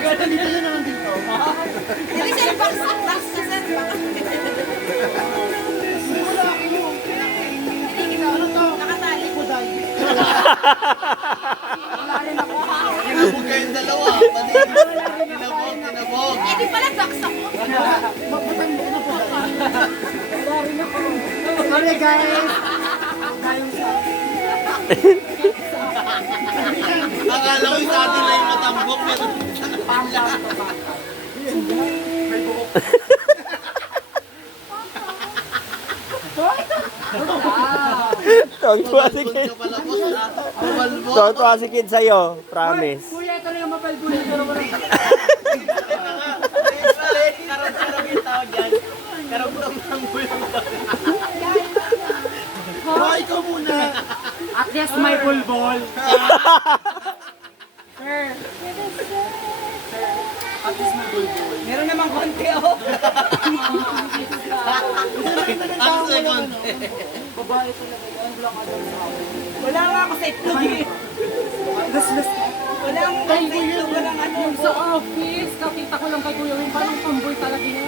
Dito yun naman dito. Hindi sir, box na sir. Wala ako. Hindi ito. Ano to? Nakatali. Kuday. Wala rin ako. Kinabog kayong dalawa. Kinabog. Eh, di pala box ako. Magpatambok na po. Sorry guys. Gayong sa... Akala ko sa atin lang yung matambok. Meron May buhok. Tuwang-tuwa si Kid. ka pala boss. Bumalbo. Tuwang-tuwa si Kid sa'yo. Promise. Kuya, ito na yung mapalbulan. Pero wala. Karang-karang yung tawag yan. Karang-karang bulong. Oh, ikaw muna. At least may bulbol. Sir. At least may bulbol. Meron namang konti, oh. Ang second. Babae talaga yan. Black adam sa akin. Wala nga ako sa itlog eh. Laslas ka. Wala nga ako sa itlog. Walang ano. Yung sa office, kakita ko lang kay Kuya Win, parang tomboy talaga yan.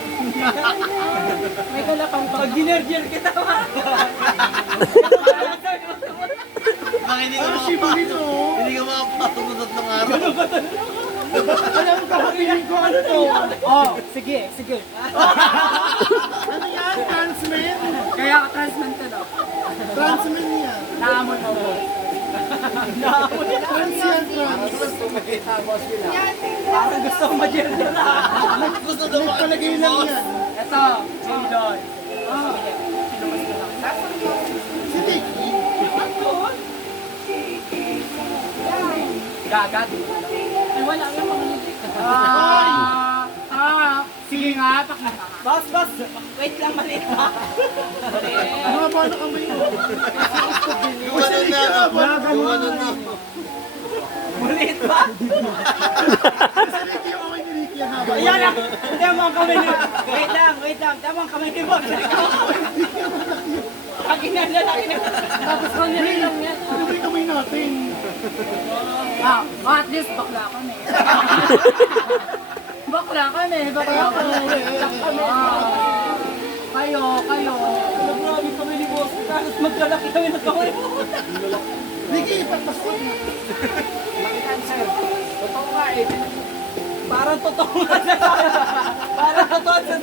May dala pang bag. Pag ginerger kita, Baka hindi ka hindi ka makapasok ng tatlong araw. alam ko, kapiling ko ano to. Oh, sige. Ano yan? Transmen? Kaya transmen ka daw. Transmen niya. Naamon mo po. Trans yan, trans. Parang gusto ko ma-gender na. Gusto daw Nagpalagay lang yan. Ito. Chilon. Si Vicky. Gagad. Ay, wala nga mga nabik. Sige nga, pakita. Boss. Wait lang, maliit pa. Ano ba na kamay mo? Gumanon na. Gumanon na. Maliit pa. Kasi Ricky yung okay ni Ricky ang haba. Ayan na. Tama ang kamay ni... Wait lang. Tama ang kamay ni Boss. Akin na lalaki na. Tapos kanya rin lang yan. Ano ba yung kamay natin? At least bakla kami. Bakla kami. Kayo. Nagmami kami ni Boss. Tapos magkalaki kami ng kamay mo. Ricky, ipagpasok mo. Totoo nga eh. Parang totoo nga sa Parang totoo sa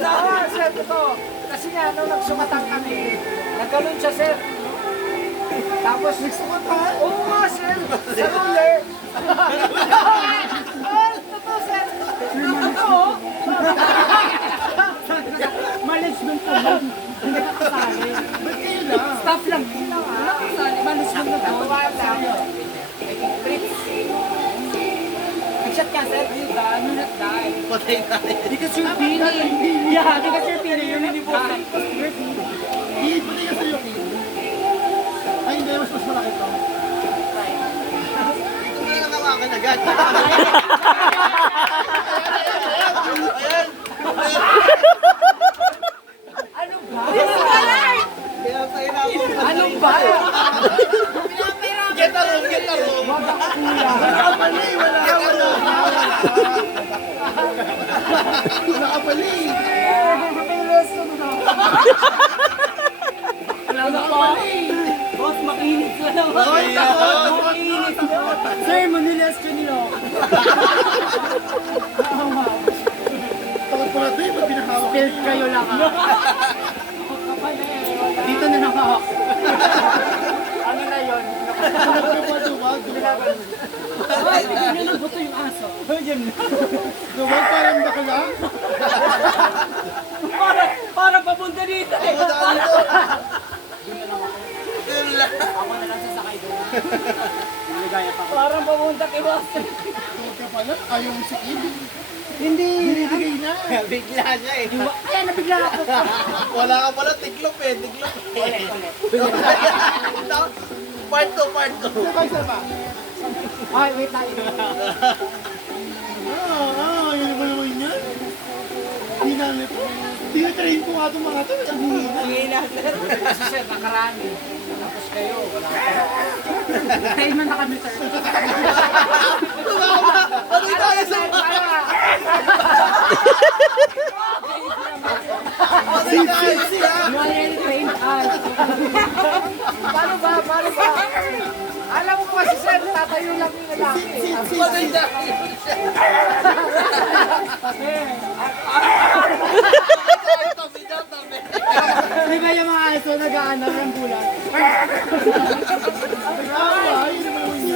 Sir, totoo. Kasi nga, nung nagsumatan kami, nagkaroon siya, sir. Tapos, nagsumatan? Oo nga, sir. Sa ruler. Totoo, sir. Totoo. Management ko lang. Hindi ka kasali. Ba't kayo lang? Staff lang. Hindi lang, ha? Kasali. Management na to. Nag-shot ka, sir. Ano na tayo? Patay tayo. Because you're feeling. Yeah, because you're feeling you're really boring. Hihit mo na yan sa'yo, Kim. Ay, hindi. Mas malaki to. Ito na lang hawakan agad. Ayan. Ano ba? Kaya tayo na ako. Ano ba? Get a room. Nakapali, wala. Nakapali. Nakapali. Boss, makinis na lang. Makinis. Sir, manilas ka nila. Takot pala ito, ba't pinahawak? Tilt kayo lang ha. Dito na nakahawak. Ano na yun? Duwag. Ay, bigyan nyo ng buto yung aso. Duwag parang bakla. Para papunta dito eh. Ako na lang sasakay doon. Niligaya pa ako. Parang papunta kay boss. Tuwag ka pala, ayaw mo si Kid. Hindi, binibigay na. Bigla siya eh. Kaya nabigla ako. Wala ka pala, tiklop eh. Part 2. Sabay. Ay, wait tayo. Yun naman yan. Hinalit. Tinatrain ko nga itong mga ito. Ang hihina. Kasi sir, nakarami. Tapos kayo, wala ka. Train man na kami sir. Ano tayo sa You already trained us. Paano ba? Paano ba? Alam mo kasi sir, tatayo lang yung lalaki. Maganda. Tabi daw, tabi. Di ba yung mga aso nag-aanap ng bulan?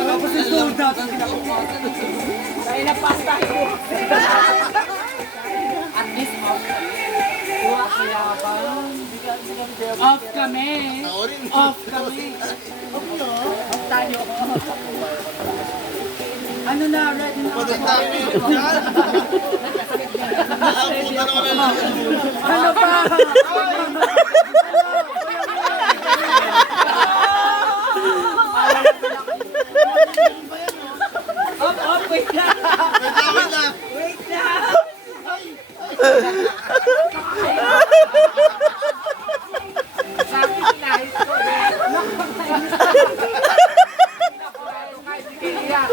Tapos yung tuda. Dahil na pasta ko. At least off. Off kami. Ako rin. Off kami. Off tayo. Ano na, ready na ako. Tabi. Nakapunta naman na lang. Ano pa? Off, wait lang. Wait lang. Wait lang. Sabi sinahit ko eh. Kahit hindi kayo iyak.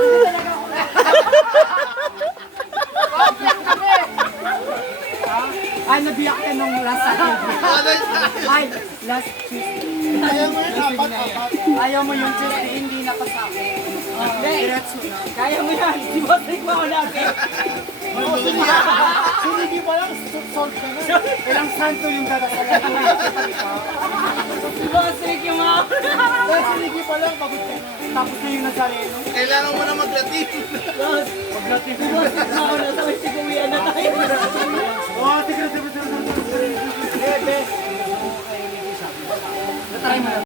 Okay kami. Ay, nabiyak ka nung last Saturday. Ay, last Tuesday. Ayaw mo yung Tuesday, hindi nakasama. Hindi. Diretso na. Kaya mo yan. Di ba take mo ako lagi? Sinigi pa lang, solve ka na. Ilang santo yung dadasalan. Di ba take yung mga? Sinigi pa lang, pagod ka na. Tapos na yung Nazareno. Kailangan mo na maglatin. Pagdating ko, ako na sa may siguwian na tayo. Oo, sige. Bebe. Natry mo na.